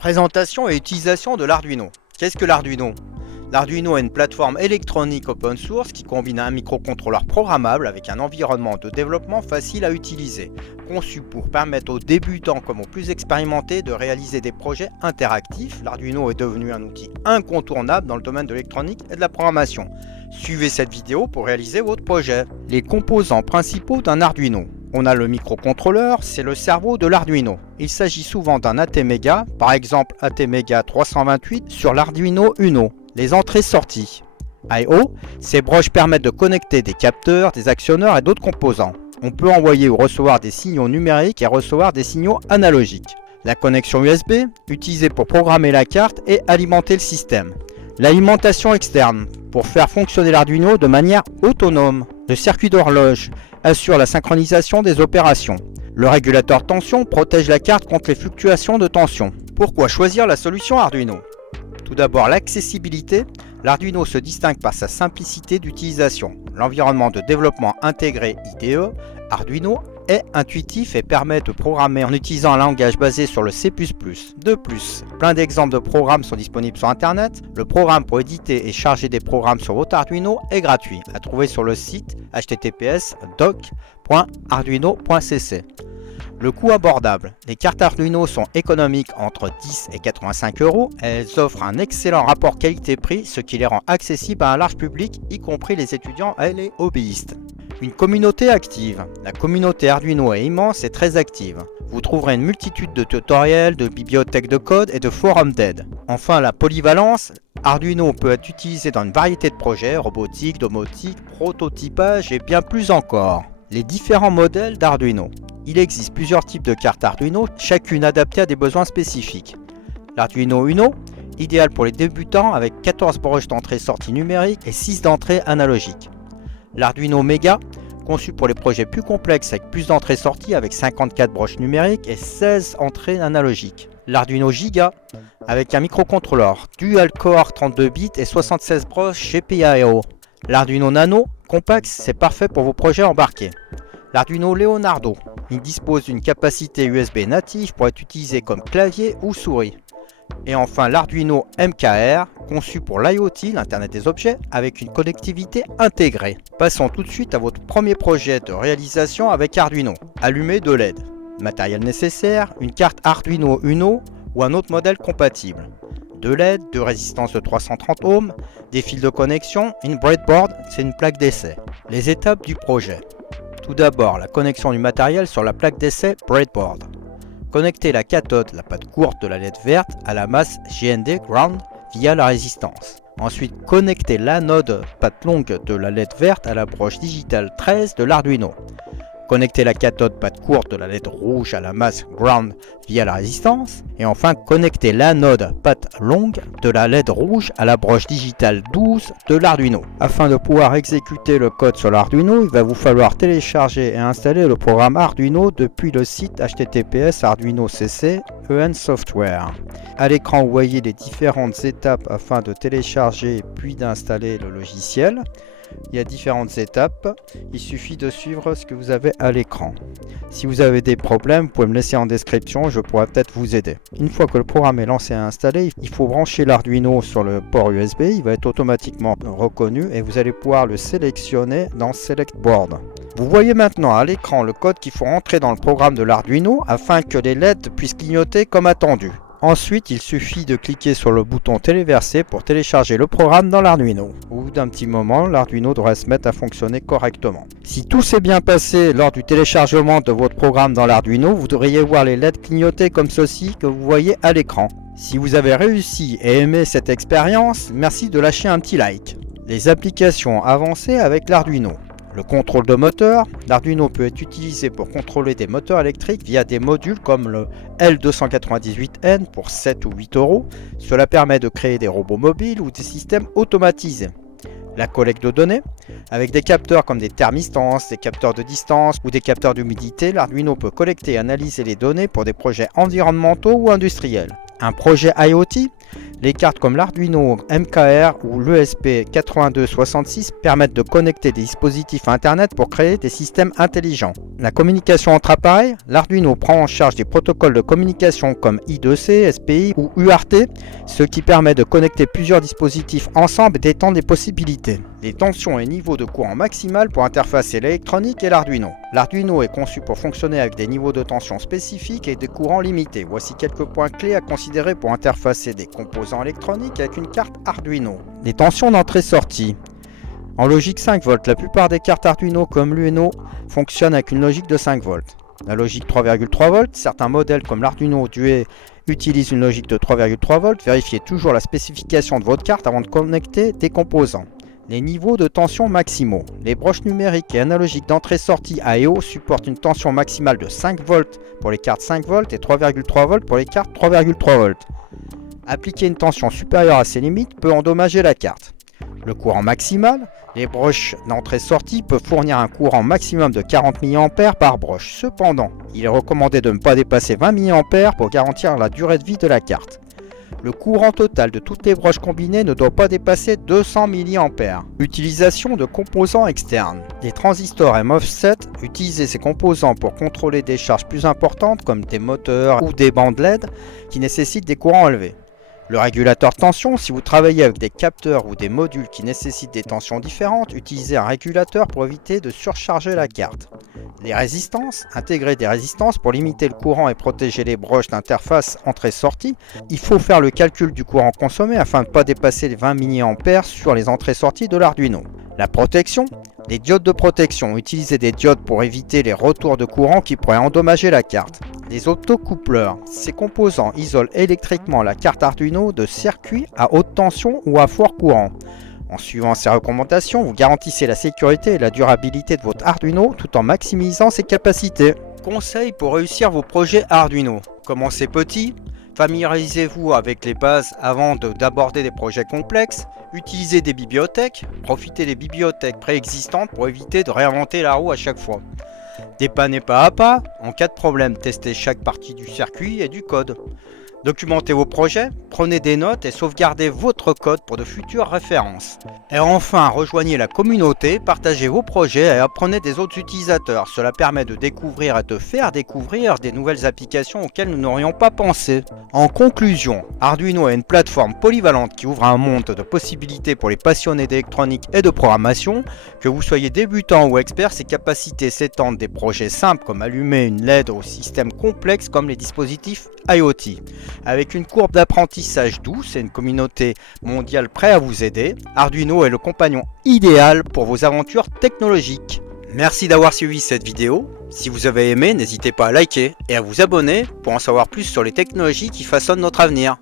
Présentation et utilisation de l'Arduino. Qu'est-ce que l'Arduino? L'Arduino est une plateforme électronique open source qui combine un microcontrôleur programmable avec un environnement de développement facile à utiliser, conçu pour permettre aux débutants comme aux plus expérimentés de réaliser des projets interactifs. L'Arduino est devenu un outil incontournable dans le domaine de l'électronique et de la programmation. Suivez cette vidéo pour réaliser votre projet. Les composants principaux d'un Arduino. On a le microcontrôleur, c'est le cerveau de l'Arduino. Il s'agit souvent d'un ATmega, par exemple ATmega 328 sur l'Arduino Uno. Les entrées-sorties. I/O, ces broches permettent de connecter des capteurs, des actionneurs et d'autres composants. On peut envoyer ou recevoir des signaux numériques et recevoir des signaux analogiques. La connexion USB, utilisée pour programmer la carte et alimenter le système. L'alimentation externe, pour faire fonctionner l'Arduino de manière autonome. Le circuit d'horloge assure la synchronisation des opérations. Le régulateur de tension protège la carte contre les fluctuations de tension. Pourquoi choisir la solution Arduino? Tout d'abord, l'accessibilité. L'Arduino se distingue par sa simplicité d'utilisation. L'environnement de développement intégré IDE, Arduino, est intuitif et permet de programmer en utilisant un langage basé sur le C++. De plus, plein d'exemples de programmes sont disponibles sur Internet. Le programme pour éditer et charger des programmes sur votre Arduino est gratuit, à trouver sur le site https://doc.arduino.cc. Le coût abordable. Les cartes Arduino sont économiques entre 10 et 85 €. Elles offrent un excellent rapport qualité-prix, ce qui les rend accessibles à un large public, y compris les étudiants et les hobbyistes. Une communauté active. La communauté Arduino est immense et très active. Vous trouverez une multitude de tutoriels, de bibliothèques de code et de forums d'aide. Enfin, la polyvalence. Arduino peut être utilisé dans une variété de projets, robotique, domotique, prototypage et bien plus encore. Les différents modèles d'Arduino. Il existe plusieurs types de cartes Arduino, chacune adaptée à des besoins spécifiques. L'Arduino Uno, idéal pour les débutants avec 14 broches d'entrée-sortie numérique et 6 d'entrée analogique. L'Arduino Mega, conçu pour les projets plus complexes avec plus d'entrées-sorties avec 54 broches numériques et 16 entrées analogiques. L'Arduino Giga, avec un microcontrôleur Dual Core 32 bits et 76 broches GPIO. L'Arduino Nano, compact, c'est parfait pour vos projets embarqués. L'Arduino Leonardo, il dispose d'une capacité USB native pour être utilisé comme clavier ou souris. Et enfin l'Arduino MKR, conçu pour l'IoT, l'Internet des objets, avec une connectivité intégrée. Passons tout de suite à votre premier projet de réalisation avec Arduino. Allumer de LED. Matériel nécessaire, une carte Arduino Uno ou un autre modèle compatible. De LED, de résistance de 330 ohms, des fils de connexion, une breadboard, c'est une plaque d'essai. Les étapes du projet. Tout d'abord, la connexion du matériel sur la plaque d'essai breadboard. Connecter la cathode, la patte courte de la LED verte, à la masse GND ground via la résistance. Ensuite, connecter l'anode patte longue de la LED verte à la broche digitale 13 de l'Arduino. Connecter la cathode patte courte de la LED rouge à la masse ground via la résistance. Et enfin, connecter l'anode patte longue de la LED rouge à la broche digitale 12 de l'Arduino. Afin de pouvoir exécuter le code sur l'Arduino, il va vous falloir télécharger et installer le programme Arduino depuis le site https://arduino.cc EN Software. À l'écran, vous voyez les différentes étapes afin de télécharger puis d'installer le logiciel. Il y a différentes étapes, il suffit de suivre ce que vous avez à l'écran. Si vous avez des problèmes, vous pouvez me laisser en description, je pourrais peut-être vous aider. Une fois que le programme est lancé et installé, il faut brancher l'Arduino sur le port USB, il va être automatiquement reconnu et vous allez pouvoir le sélectionner dans Select Board. Vous voyez maintenant à l'écran le code qu'il faut rentrer dans le programme de l'Arduino afin que les LED puissent clignoter comme attendu. Ensuite, il suffit de cliquer sur le bouton téléverser pour télécharger le programme dans l'Arduino. Au bout d'un petit moment, l'Arduino devrait se mettre à fonctionner correctement. Si tout s'est bien passé lors du téléchargement de votre programme dans l'Arduino, vous devriez voir les LED clignoter comme ceci que vous voyez à l'écran. Si vous avez réussi et aimé cette expérience, merci de lâcher un petit like. Les applications avancées avec l'Arduino. Le contrôle de moteur. L'Arduino peut être utilisé pour contrôler des moteurs électriques via des modules comme le L298N pour 7 ou 8 €. Cela permet de créer des robots mobiles ou des systèmes automatisés. La collecte de données. Avec des capteurs comme des thermistances, des capteurs de distance ou des capteurs d'humidité, l'Arduino peut collecter et analyser les données pour des projets environnementaux ou industriels. Un projet IoT. Les cartes comme l'Arduino MKR ou l'ESP8266 permettent de connecter des dispositifs à Internet pour créer des systèmes intelligents. La communication entre appareils, l'Arduino prend en charge des protocoles de communication comme I2C, SPI ou UART, ce qui permet de connecter plusieurs dispositifs ensemble et d'étendre les possibilités. Les tensions et niveaux de courant maximal pour interfacer l'électronique et l'Arduino. L'Arduino est conçu pour fonctionner avec des niveaux de tension spécifiques et des courants limités. Voici quelques points clés à considérer pour interfacer des composants électroniques avec une carte Arduino. Les tensions d'entrée-sortie. En logique 5 volts, la plupart des cartes Arduino comme l'Uno fonctionnent avec une logique de 5 volts. La logique 3,3 volts, certains modèles comme l'Arduino Due utilisent une logique de 3,3 volts. Vérifiez toujours la spécification de votre carte avant de connecter des composants. Les niveaux de tension maximaux. Les broches numériques et analogiques d'entrée-sortie AEO supportent une tension maximale de 5 volts pour les cartes 5 volts et 3,3 volts pour les cartes 3,3 volts. Appliquer une tension supérieure à ces limites peut endommager la carte. Le courant maximal. Les broches d'entrée-sortie peuvent fournir un courant maximum de 40 mA par broche. Cependant, il est recommandé de ne pas dépasser 20 mA pour garantir la durée de vie de la carte. Le courant total de toutes les broches combinées ne doit pas dépasser 200 mA. Utilisation de composants externes. Les transistors MOSFET utilisent ces composants pour contrôler des charges plus importantes comme des moteurs ou des bandes LED qui nécessitent des courants élevés. Le régulateur de tension, si vous travaillez avec des capteurs ou des modules qui nécessitent des tensions différentes, utilisez un régulateur pour éviter de surcharger la carte. Les résistances, intégrer des résistances pour limiter le courant et protéger les broches d'interface entrée-sortie. Il faut faire le calcul du courant consommé afin de ne pas dépasser les 20 mA sur les entrées-sorties de l'Arduino. La protection, les diodes de protection, utilisez des diodes pour éviter les retours de courant qui pourraient endommager la carte. Les optocoupleurs, ces composants isolent électriquement la carte Arduino de circuits à haute tension ou à fort courant. En suivant ces recommandations, vous garantissez la sécurité et la durabilité de votre Arduino tout en maximisant ses capacités. Conseils pour réussir vos projets Arduino. Commencez petit, familiarisez-vous avec les bases avant d'aborder des projets complexes. Utilisez des bibliothèques, profitez des bibliothèques préexistantes pour éviter de réinventer la roue à chaque fois. Dépannez pas à pas, en cas de problème, testez chaque partie du circuit et du code. Documentez vos projets, prenez des notes et sauvegardez votre code pour de futures références. Et enfin, rejoignez la communauté, partagez vos projets et apprenez des autres utilisateurs. Cela permet de découvrir et de faire découvrir des nouvelles applications auxquelles nous n'aurions pas pensé. En conclusion, Arduino est une plateforme polyvalente qui ouvre un monde de possibilités pour les passionnés d'électronique et de programmation. Que vous soyez débutant ou expert, ses capacités s'étendent des projets simples comme allumer une LED aux systèmes complexes comme les dispositifs IoT. Avec une courbe d'apprentissage douce et une communauté mondiale prête à vous aider, Arduino est le compagnon idéal pour vos aventures technologiques. Merci d'avoir suivi cette vidéo. Si vous avez aimé, n'hésitez pas à liker et à vous abonner pour en savoir plus sur les technologies qui façonnent notre avenir.